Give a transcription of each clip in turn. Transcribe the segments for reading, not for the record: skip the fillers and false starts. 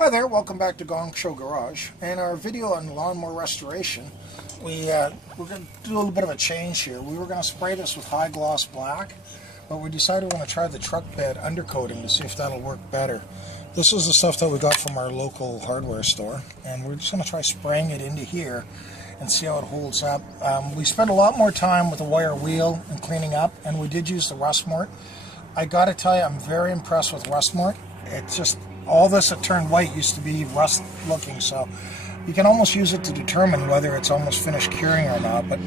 Hi there, welcome back to Gong Show Garage. In our video on lawnmower restoration, we're going to do a little bit of a change here. We were going to spray this with high gloss black, but we decided we want to try the truck bed undercoating to see if that'll work better. This is the stuff that we got from our local hardware store, and we're just going to try spraying it into here and see how it holds up. We spent a lot more time with the wire wheel and cleaning up, and we did use the rust mort. I got to tell you, I'm very impressed with rust mort. It's just all this that turned white used to be rust looking, so you can almost use it to determine whether it's almost finished curing or not. But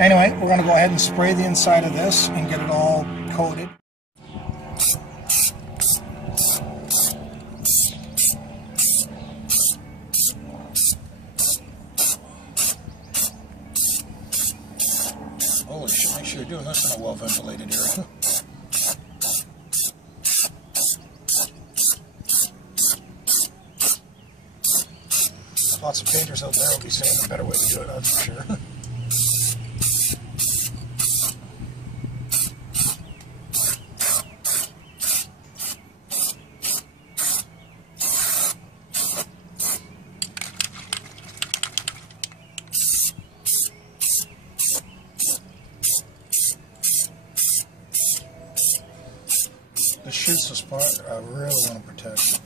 anyway, we're going to go ahead and spray the inside of this and get it all coated. Holy shit, make sure you're doing this in a well-ventilated area. Lots of painters out there will be saying a better way to do it, that's for sure. This shoots the spot I really want to protect.